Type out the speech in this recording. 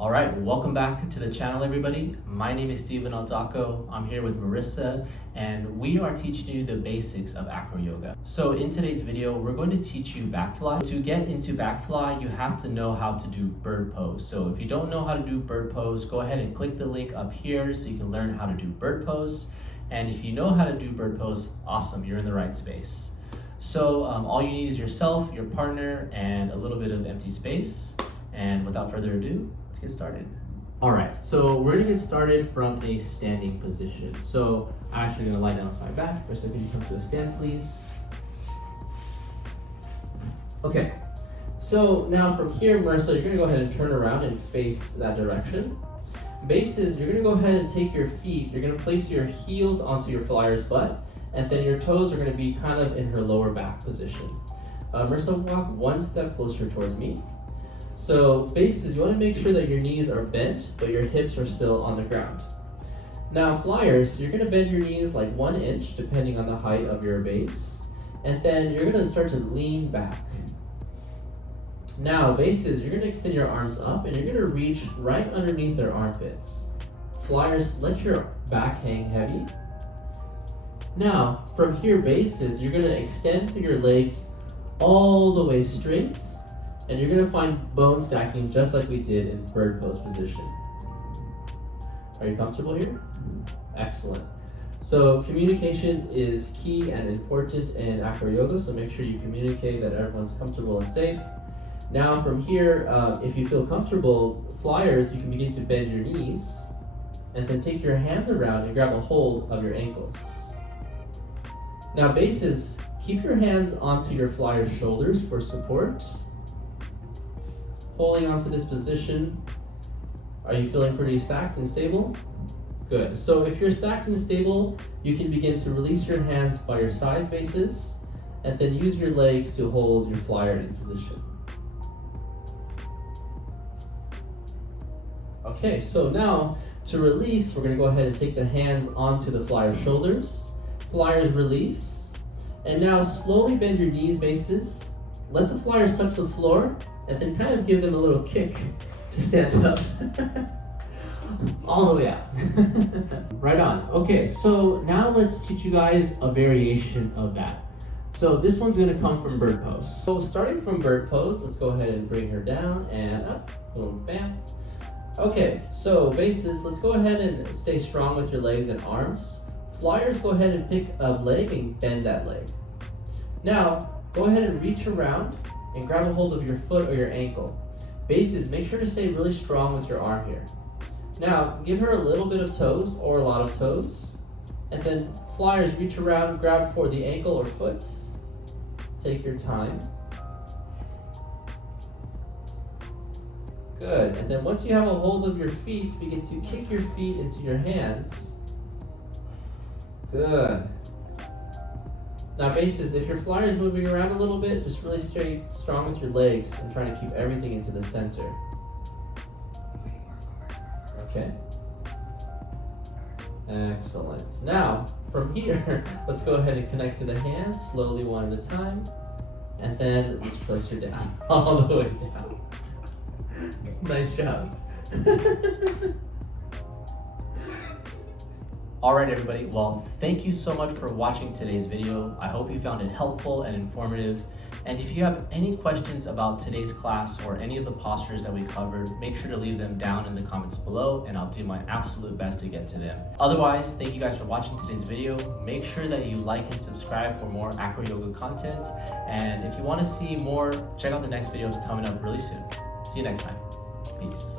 All right, welcome back to the channel, everybody. My name is Steven Aldacco. I'm here with Marissa, and we are teaching you the basics of Acroyoga. So in today's video, we're going to teach you BackFly. To get into BackFly, you have to know how to do bird pose. So if you don't know how to do bird pose, go ahead and click the link up here so you can learn how to do bird pose. And if you know how to do bird pose, awesome, you're in the right space. So all you need is yourself, your partner, and a little bit of empty space. And without further ado, let's get started. All right, so we're gonna get started from a standing position. So I'm actually gonna lie down on my back. For a second, you come to a stand, please. Okay, so now from here, Marissa, you're gonna go ahead and turn around and face that direction. Bases, you're gonna go ahead and take your feet, you're gonna place your heels onto your flyer's butt, and then your toes are gonna be kind of in her lower back position. Marissa, walk one step closer towards me. So bases, you want to make sure that your knees are bent, but your hips are still on the ground. Now flyers, you're going to bend your knees like 1 inch, depending on the height of your base. And then you're going to start to lean back. Now bases, you're going to extend your arms up and you're going to reach right underneath their armpits. Flyers, let your back hang heavy. Now, from here bases, you're going to extend through your legs all the way straight. And you're going to find bone stacking just like we did in bird pose position. Are you comfortable here? Excellent. So communication is key and important in Acroyoga, so make sure you communicate that everyone's comfortable and safe. Now from here, if you feel comfortable, flyers, you can begin to bend your knees and then take your hands around and grab a hold of your ankles. Now bases, keep your hands onto your flyer's shoulders for support. Holding onto this position. Are you feeling pretty stacked and stable? Good. So if you're stacked and stable, you can begin to release your hands by your side bases and then use your legs to hold your flyer in position. Okay, so now to release, we're going to go ahead and take the hands onto the flyer's shoulders. Flyers release. And now slowly bend your knees bases. Let the flyers touch the floor. And then kind of give them a little kick to stand up. All the way out. Right on. Okay, so now let's teach you guys a variation of that. So this one's gonna come from bird pose. So starting from bird pose, let's go ahead and bring her down and up. Boom, bam. Okay, so bases, let's go ahead and stay strong with your legs and arms. Flyers, go ahead and pick a leg and bend that leg. Now, go ahead and reach around and grab a hold of your foot or your ankle. Bases, make sure to stay really strong with your arm here. Now, give her a little bit of toes or a lot of toes. And then flyers, reach around, grab for the ankle or foot. Take your time. Good, and then once you have a hold of your feet, begin to kick your feet into your hands. Good. Now bases, if your flyer is moving around a little bit, just really stay strong with your legs and trying to keep everything into the center. Okay. Excellent. Now, from here, let's go ahead and connect to the hands, slowly one at a time. And then let's place her down, all the way down. Nice job. All right, everybody. Well, thank you so much for watching today's video. I hope you found it helpful and informative. And if you have any questions about today's class or any of the postures that we covered, make sure to leave them down in the comments below and I'll do my absolute best to get to them. Otherwise, thank you guys for watching today's video. Make sure that you like and subscribe for more Acroyoga content. And if you want to see more, check out the next videos coming up really soon. See you next time. Peace.